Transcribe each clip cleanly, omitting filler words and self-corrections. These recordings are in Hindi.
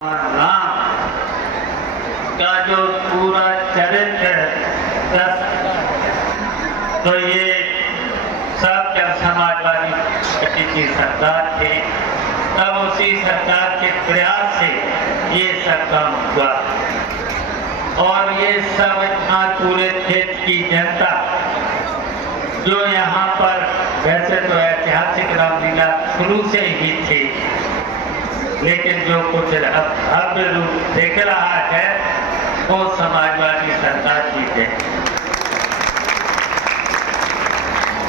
राम का जो पूरा चरित्र तो ये सब जब समाजवादी पार्टी की सरकार थी तब उसी सरकार के प्रयास से ये सब काम हुआ और ये सब इतना पूरे देश की जनता जो यहाँ पर वैसे तो ऐतिहासिक रामलीला शुरू से ही थी, लेकिन जो कुछ भव्य रूप देख रहा है वो समाजवादी सरकार की है।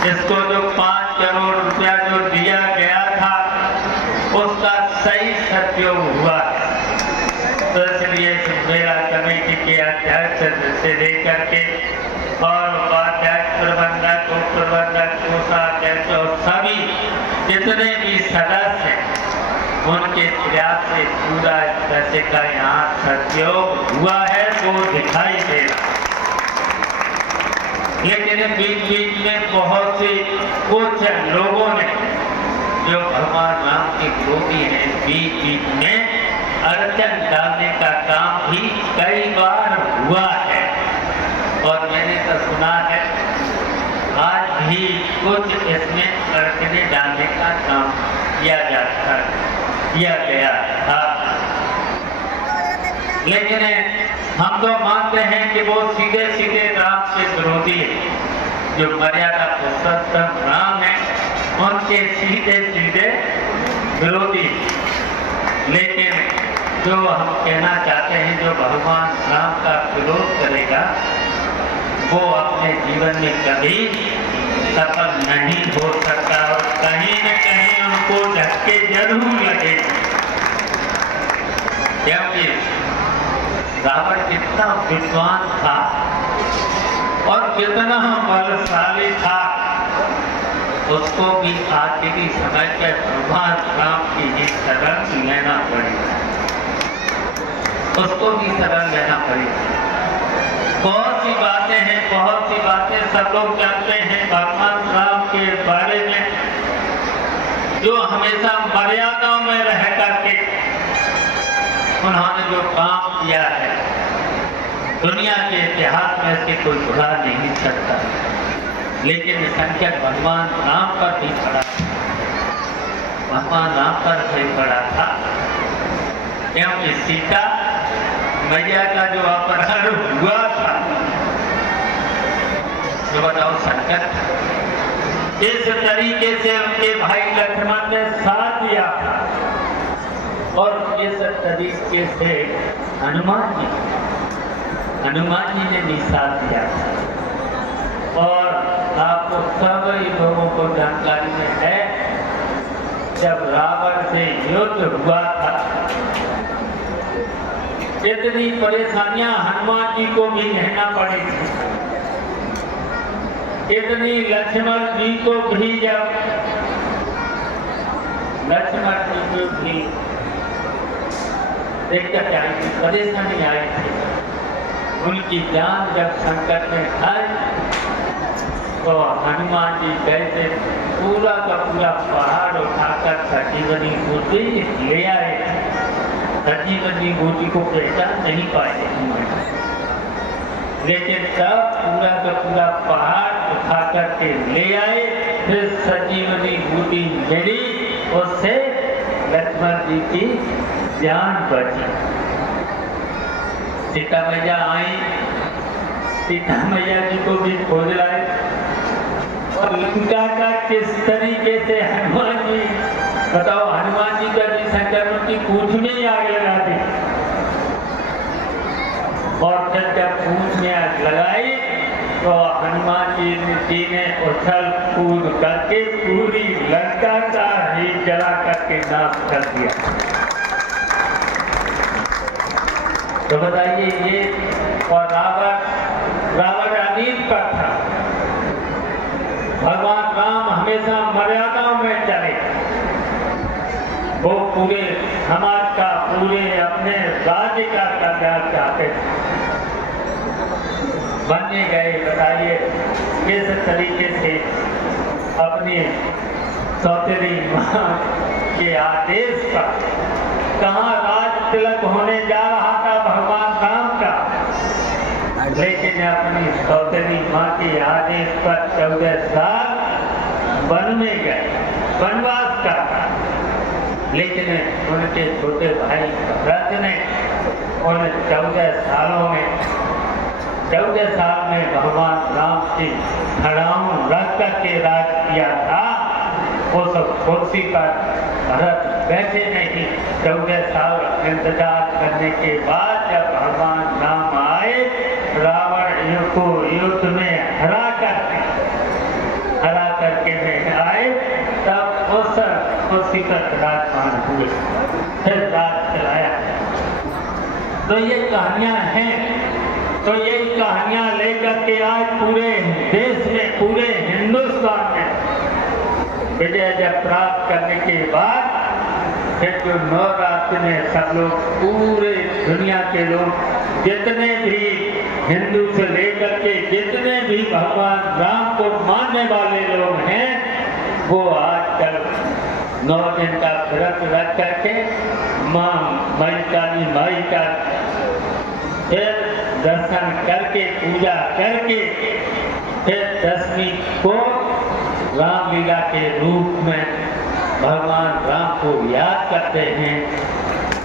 जिसको जो 5 करोड़ रुपया जो दिया गया था उसका सही सदुपयोग हुआ है। तो इसलिए मेरा कमेटी के अध्यक्ष से लेकर के और उपाध्यक्ष, प्रबंधक, उप प्रबंधक, कोषाध्यक्ष और सभी जितने भी सदस्य हैं उनके प्रयास से पूरा पैसे का यहाँ सदुपयोग हुआ है वो दिखाई दे रहा। लेकिन बीच बीच में बहुत से कुछ लोगों ने जो भगवान राम के विरोधी हैं बीच बीच में अड़चन डालने का काम भी कई बार हुआ है और मैंने तो सुना है आज भी कुछ इसमें अड़चने डालने का काम किया गया था। लेकिन हम तो मानते हैं कि वो सीधे सीधे राम से विरोधी है। जो मर्यादा पुरुषोत्तम राम है उनके सीधे सीधे विरोधी। लेकिन जो हम कहना चाहते हैं जो भगवान राम का विरोध करेगा वो अपने जीवन में कभी सफल नहीं हो सकता और कहीं न कहीं उनको झटके जरूर लगे। क्योंकि रावण कितना विद्वान था और कितना बलशाली था, उसको भी आखिरी समय के भगवान राम की ही शरण लेना पड़ेगा। उसको भी शरण लेना पड़ेगा। बहुत सी बातें हैं, बहुत सी बातें सब लोग जानते हैं भगवान राम के बारे में जो हमेशा मर्यादाओं में रह करके उन्होंने जो काम किया है दुनिया के इतिहास में इसके कोई भुला नहीं सकता। लेकिन संकट भगवान राम पर भी पड़ा, भगवान राम पर भी पड़ा था। क्योंकि सीता मैया का जो अपहरण हुआ था जो बताओ संकट इस तरीके से उनके भाई लक्ष्मण ने साथ दिया था और इस तरीके से हनुमान जी ने भी साथ दिया था। और आपको सभी लोगों को जानकारी में है जब रावण से युद्ध हुआ था इतनी परेशानियां हनुमान जी को भी झेलना पड़ी थी, इतनी लक्ष्मण जी को भी जब लक्ष्मण जी को भी दिक्कत आई थी, परेशानी आई थी, उनकी जान जब संकट में आई तो हनुमान जी कैसे पूरा का पूरा पहाड़ उठाकर संजीवनी बूटी ले आए। संजीवनी बूटी को पहचान नहीं पाए लेकिन तब पूरा का पूरा पहाड़ उठा करके ले आए। फिर संजीवनी बूटी मिली, उससे लक्ष्मण जी की जान बची। सीता मैया आई, सीता मैया जी को भी खोज लाए और लंका का किस तरीके से हनुमान जी बताओ हनुमान जी का भी शंकर की पूंछ में ही आग लगा दी और जब पूंछ में आग लगाई तो हनुमान जी ने उछल कूद करके पूरी लंका का ही जला करके नाश कर दिया। तो बताइए ये और रावण अनीत पर था। भगवान राम हमेशा मर्यादाओं में चले, वो पूरे समाज का पूरे अपने राज्य का कल्याण चाहते थे। बनने गए बताइए किस तरीके से अपने सौतेली मां के आदेश पर कहाँ राज तिलक होने जा रहा था भगवान राम का, लेकिन अपनी सौतेली माँ के आदेश पर 14 साल वन में गए, वनवास का। लेकिन उनके छोटे भाई भरत ने उन 14 साल में भगवान राम की खड़ाऊं रख करके राज किया था। उस कुर्सी पर भरत बैठे नहीं। 14 साल इंतजार करने के बाद जब भगवान राम आए, रावण को युद्ध में हरा करके में आए, तब उस कुर्सी पर विराजमान हुए, फिर राज चलाया। तो ये कहानियां हैं, तो यही कहानियां लेकर के आज पूरे देश में, पूरे हिंदुस्तान में विजय जब प्राप्त करने के बाद फिर जो नवरात्र में सब लोग, पूरे दुनिया के लोग, जितने भी हिंदू से लेकर के जितने भी भगवान राम को मानने वाले लोग हैं, वो आजकल 9 दिन का व्रत रख करके माँ काली माई का फिर दर्शन करके, पूजा करके, फिर 10वीं को रामलीला के रूप में भगवान राम को याद करते हैं।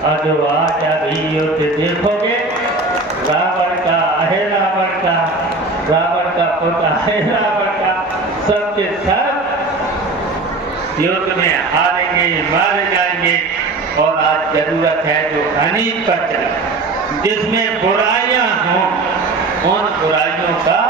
और जो आज अभी युद्ध देखोगे, रावण का पुत्र है, रावण का, सबके सब युद्ध में हारेंगे, मारे जाएंगे। और आज जरूरत है जो अनीत पर चले, जिसमें बुराइयां हों, उन बुराइयों का